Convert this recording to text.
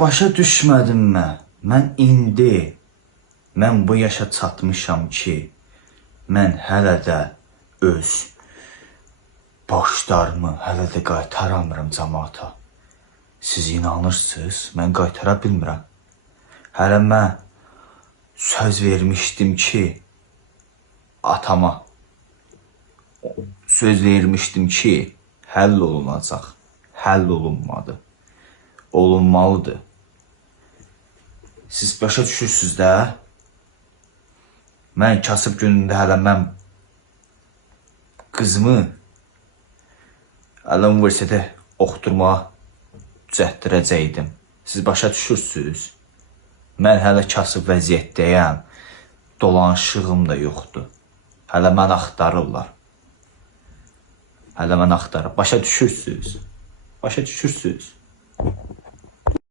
Başa düşmədim mən. Mən bu yaşa çatmışam ki, mən hələ də öz borclarımı hələ də qaytaramıram cəmaata. Siz inanırsınız, mən qaytara bilmirəm. Hələ mən söz vermişdim ki, atama söz vermişdim ki, həll olunacaq. Həll olunmadı. Olunmalıdır. Siz başa düşürsünüz də, mən kasıb günündə hələ mən qızımı hələ universitetə oxuturmağa düzəltdirəcəkdim. Siz başa düşürsünüz? Mən hələ kasıb vəziyyətdəyəm. Dolanışığım da yoxdur. Hələ mən axtarırlar. Hələ mən axtarır. Başa düşürsünüz? Başa düşürsünüz?